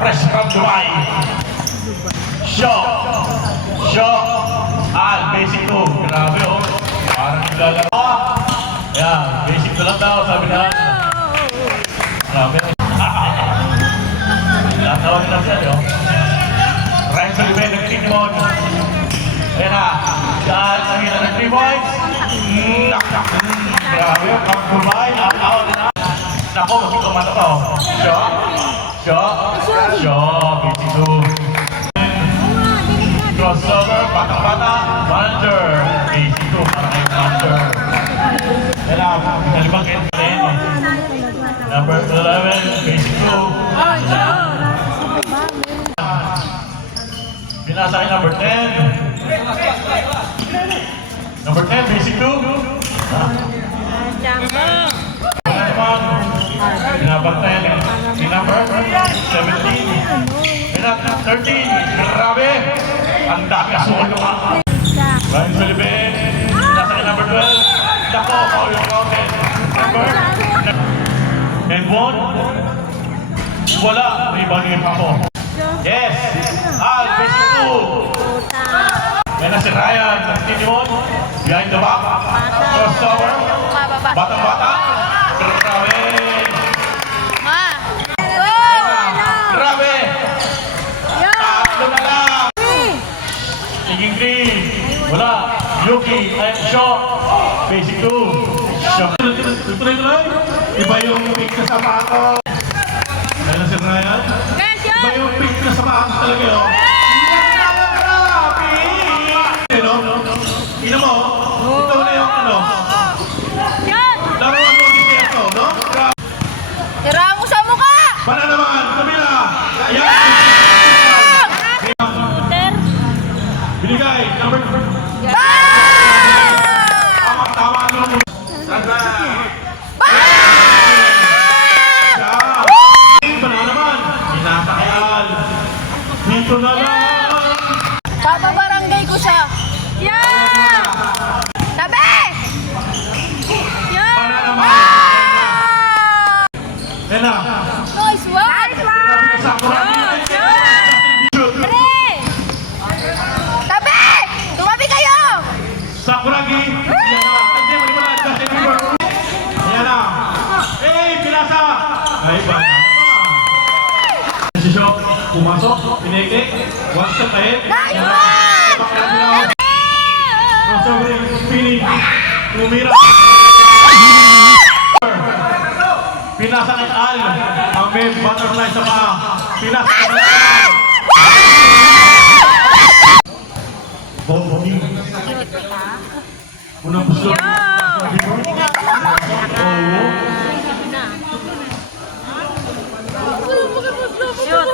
fresh from Dubai. Shock. Basic 2. Grabe oh. Parang naglalaro. Ayan, basic 2 lang daw, sabi na. Grabe. Latawan nila siya, no? Ryan Sullivan, nag-tinimon. Ayan na. Dahil sa hila ng 3 points. Grabe, from Dubai. Out na. Nako, magkikumata to. Shock. Basic 2. Crossover, bata-bata, manager. Basic 2, parang kayo manager. Kaya nalibang kayo number 11, basic 2. Pinasa kayo number 10. Number 10, basic 2. Pinabantay ni number 17. Pinaka 13. Grabe! Ang dami asukal yung mga. Ryan Sullivan. Nasa ka number 12. Dako, yung rocket. Number. And 1. Wala. Rebounding pa ako. Yes. Basic 2. Yan na si Ryan. Nagtinimon. Behind the back. Crossover. Batang-bata. Grabe. Grabe. Tatlo na lang. Tiging green. Wala. Yuki. Shock. Basic 2. Shock. Tuloy-tuloy. Iba yung pink na sapatos. Ayan na si Ryan. Iba yung pink na sapatos talaga yun. Ina mo, ito na yung ano. Laruan mo din kaya ito, no? Tira mo sa mukha! Para naman, kabila! Ayan! Binigay, number 4. Tama, ano? Sandra! Para naman, pinapakayal. Dito na lang! Papabarangay ko siya! Yeah! Tabi! Yeah! Para naman! Yan na! Nice one! Tabi! Tumabi kayo! Sakuragi! Yan na! Hindi, maliwala! Justin Bieber! Yan na! Pinasa! Ay, ba na naman! Si Shock, pumasok, pinekik, one step ahead. Nice one! Crossover, spinning, tumira. Pinasa kay Al, ang may butterfly sa paa. Pinasa kay Al. Bombing. Unang puso. Shoot!